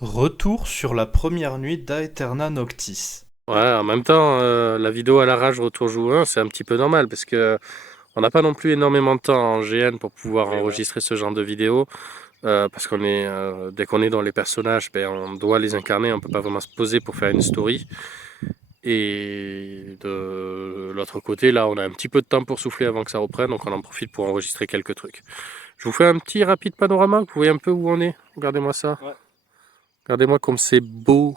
Retour sur la première nuit d'Aeterna Noctis. Ouais, en même temps, la vidéo à l'arrache retour joue 1, c'est un petit peu normal parce que on n'a pas non plus énormément de temps en GN pour pouvoir Oui, voilà. enregistrer ce genre de vidéo. Parce qu'on est, dès qu'on est dans les personnages, ben, on doit les incarner, on peut pas vraiment se poser pour faire une story. Et de l'autre côté, là, on a un petit peu de temps pour souffler avant que ça reprenne, donc on en profite pour enregistrer quelques trucs. Je vous fais un petit rapide panorama, vous voyez un peu où on est. Regardez-moi ça. Ouais. Regardez-moi comme c'est beau.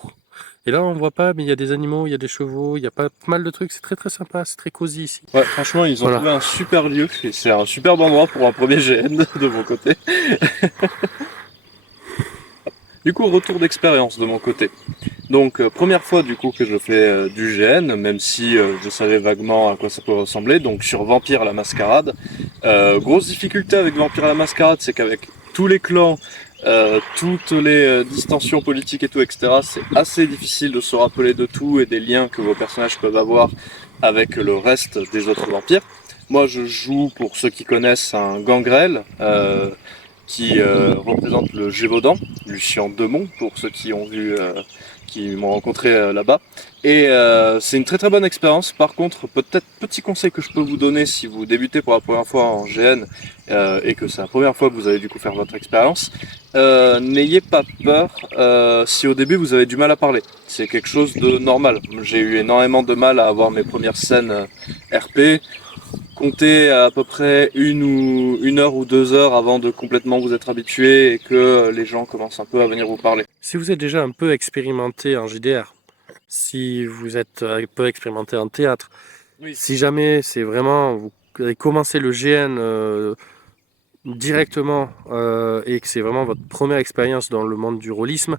Et là, on voit pas, mais il y a des animaux, il y a des chevaux, il y a pas mal de trucs. C'est très très sympa, c'est très cosy ici. Ouais, franchement, ils ont Voilà. trouvé un super lieu et c'est un superbe endroit pour un premier GN de mon côté. Du coup, retour d'expérience de mon côté. Donc, première fois du coup que je fais du GN, même si je savais vaguement à quoi ça peut ressembler. Donc, sur Vampire la Mascarade. Grosse difficulté avec Vampire la Mascarade, c'est qu'avec tous les clans, toutes les distensions politiques et tout, etc., c'est assez difficile de se rappeler de tout et des liens que vos personnages peuvent avoir avec le reste des autres vampires. Moi, je joue, pour ceux qui connaissent, un gangrel qui représente le Gévaudan, Lucien Demont, pour ceux qui ont vu, qui m'ont rencontré là-bas. Et c'est une très très bonne expérience. Par contre, peut-être petit conseil que je peux vous donner si vous débutez pour la première fois en GN et que c'est la première fois que vous allez du coup faire votre expérience, n'ayez pas peur si au début vous avez du mal à parler. C'est quelque chose de normal. J'ai eu énormément de mal à avoir mes premières scènes RP. Comptez à peu près une heure ou 2 heures avant de complètement vous être habitué et que les gens commencent un peu à venir vous parler. Si vous êtes déjà un peu expérimenté en JDR, si vous êtes un peu expérimenté en théâtre, Oui. si jamais c'est vraiment, vous avez commencé le GN directement et que c'est vraiment votre première expérience dans le monde du rôlisme,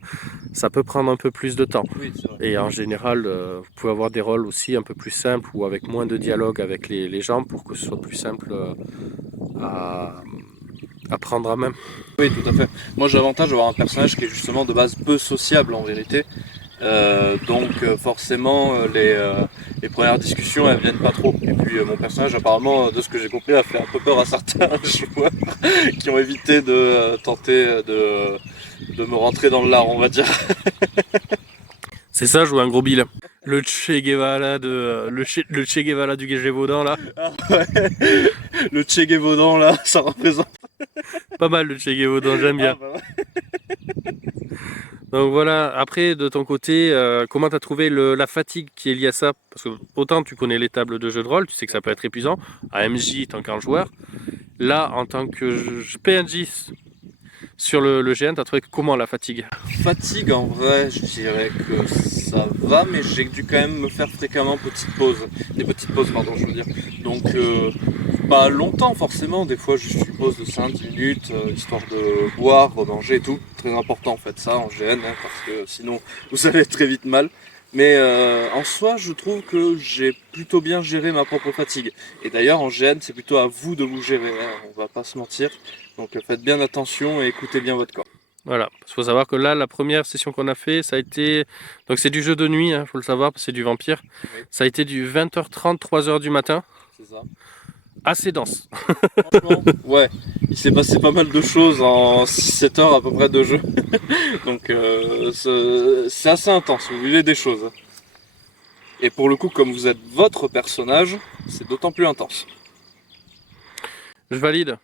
ça peut prendre un peu plus de temps. Oui, c'est vrai. Et en général, vous pouvez avoir des rôles aussi un peu plus simples ou avec moins de dialogue avec les gens pour que ce soit plus simple à, à prendre à main. Oui, tout à fait. Moi, j'ai l'avantage d'avoir un personnage qui est justement de base peu sociable en vérité. Donc forcément les premières discussions elles viennent pas trop. Et puis mon personnage apparemment de ce que j'ai compris a fait un peu peur à certains joueurs qui ont évité de tenter de me rentrer dans le lard, on va dire. C'est ça, jouer un gros bill. Le Che Guevara le Che Guevara du Gévaudan là. Ah ouais. Le Che Guevaudan là, ça représente. Pas mal le Che Guevaudan, j'aime bien. Ah, bah ouais. Donc voilà, après de ton côté, comment t'as trouvé la fatigue qui est liée à ça? Parce que autant tu connais les tables de jeu de rôle, tu sais que ça peut être épuisant, à MJ tant qu'un joueur. Là, en tant que PNJ sur le GN, t'as trouvé comment la fatigue? Fatigue en vrai, je dirais que ça va, mais j'ai dû quand même me faire fréquemment des petites pauses pardon, je veux dire. Donc pas longtemps forcément, des fois juste une pause de 5-10 minutes, histoire de boire, remanger et tout. Très important en fait ça en GN, hein, parce que sinon vous allez très vite mal. Mais en soi, je trouve que j'ai plutôt bien géré ma propre fatigue. Et d'ailleurs, en GN, c'est plutôt à vous de vous gérer, hein, on va pas se mentir. Donc faites bien attention et écoutez bien votre corps. Voilà, il faut savoir que là, la première session qu'on a fait, ça a été... Donc c'est du jeu de nuit, faut le savoir, parce que c'est du vampire. Oui. Ça a été du 20h30, 3h du matin. C'est ça. Assez dense. Franchement, ouais, il s'est passé pas mal de choses en 6-7 heures à peu près de jeu. Donc c'est assez intense, vous vivez des choses. Et pour le coup, comme vous êtes votre personnage, c'est d'autant plus intense. Je valide.